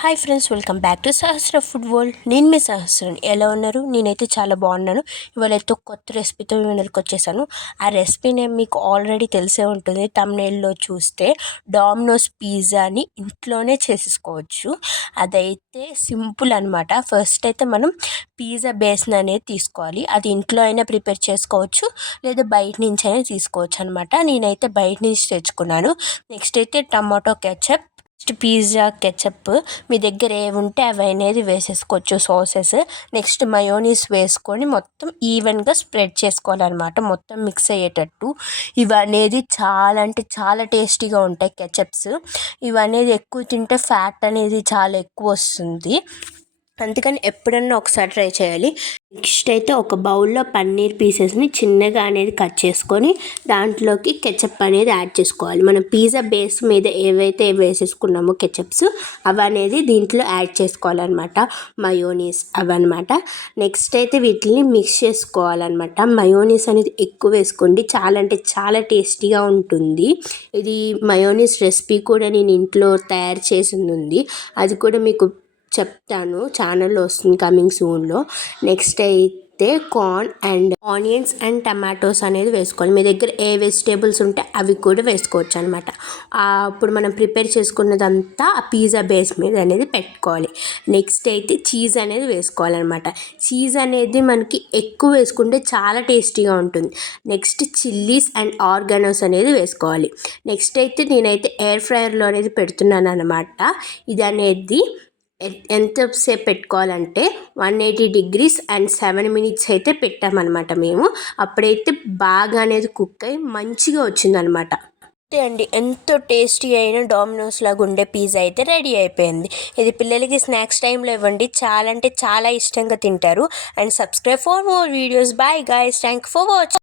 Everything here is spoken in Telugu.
Hi friends, welcome back to Sahasra food world. నేను మీ సహస్రని. ఎలా ఉన్నారు? నేనైతే చాలా బాగున్నాను. ఇవాళ అయితే కొత్త రెసిపీతో మీ ముందుకు వచ్చేసాను. ఆ రెసిపీ నేమ్ మీకు ఆల్రెడీ తెలిసే ఉంటుంది. థంబ్నెయిల్లో చూస్తే డామినోస్ పిజ్జాని ఇంట్లోనే చేసేసుకోవచ్చు. అదైతే సింపుల్ అనమాట. ఫస్ట్ అయితే మనం పిజ్జా బేస్ని అనేది తీసుకోవాలి. అది ఇంట్లో అయినా ప్రిపేర్ చేసుకోవచ్చు, లేదా బయట నుంచి అయినా తీసుకోవచ్చు అనమాట. నేనైతే బయట నుంచి తెచ్చుకున్నాను. నెక్స్ట్ అయితే టమాటో కెచప్, పిజ్జా కెచప్ మీ దగ్గర ఏవి ఉంటే అవి అనేది వేసేసుకోవచ్చు, సాసెస్. నెక్స్ట్ మయోనీస్ వేసుకొని మొత్తం ఈవెన్గా స్ప్రెడ్ చేసుకోవాలన్నమాట, మొత్తం మిక్స్ అయ్యేటట్టు. ఇవి అనేది చాలా అంటే చాలా టేస్టీగా ఉంటాయి కెచప్స్. ఇవి అనేది ఎక్కువ తింటే ఫ్యాట్ అనేది చాలా ఎక్కువ వస్తుంది, అందుకని ఎప్పుడన్నా ఒకసారి ట్రై చేయాలి. నెక్స్ట్ అయితే ఒక బౌల్లో పన్నీర్ పీసెస్ని చిన్నగా అనేది కట్ చేసుకొని దాంట్లోకి కెచప్ అనేది యాడ్ చేసుకోవాలి. మనం పిజ్జా బేస్ మీద ఏవైతే వేసేసుకున్నామో కెచప్స్ అవి అనేది దీంట్లో యాడ్ చేసుకోవాలన్నమాట, మయోనీస్ అవన్నమాట. నెక్స్ట్ అయితే వీటిని మిక్స్ చేసుకోవాలన్నమాట. మయోనీస్ అనేది ఎక్కువ వేసుకోండి, చాలా అంటే చాలా టేస్టీగా ఉంటుంది. ఇది మయోనీస్ రెసిపీ కూడా నేను ఇంట్లో తయారు చేసింది ఉంది, అది కూడా మీకు చెప్తాను, ఛానల్లో వస్తుంది కమింగ్ సూన్లో. నెక్స్ట్ అయితే corn and onions and tomatoes అనేది వేసుకోవాలి. మీ దగ్గర ఏ వెజిటేబుల్స్ ఉంటే అవి కూడా వేసుకోవచ్చు అనమాట. అప్పుడు మనం ప్రిపేర్ చేసుకున్నదంతా ఆ పిజ్జా బేస్ మీద అనేది పెట్టుకోవాలి. నెక్స్ట్ అయితే చీజ్ అనేది వేసుకోవాలన్నమాట. చీజ్ అనేది మనకి ఎక్కువ వేసుకుంటే చాలా టేస్టీగా ఉంటుంది. నెక్స్ట్ చిల్లీస్ అండ్ ఆర్గానోస్ అనేది వేసుకోవాలి. నెక్స్ట్ అయితే నేనైతే ఎయిర్ ఫ్రైయర్లో అనేది పెడుతున్నాను అనమాట. ఇది అనేది ఎంతసేపు పెట్టుకోవాలంటే 180 degrees అండ్ 7 minutes అయితే పెట్టామన్నమాట మేము. అప్పుడైతే బాగా అనేది కుక్ అయ్యి మంచిగా వచ్చిందనమాట. అంతే అండి, ఎంతో టేస్టీ అయిన డామినోస్ లాగా ఉండే పిజ్జా అయితే రెడీ అయిపోయింది. ఇది పిల్లలకి స్నాక్స్ టైంలో ఇవ్వండి, చాలా అంటే చాలా ఇష్టంగా తింటారు. And subscribe for more videos. Bye guys, thank you for watching.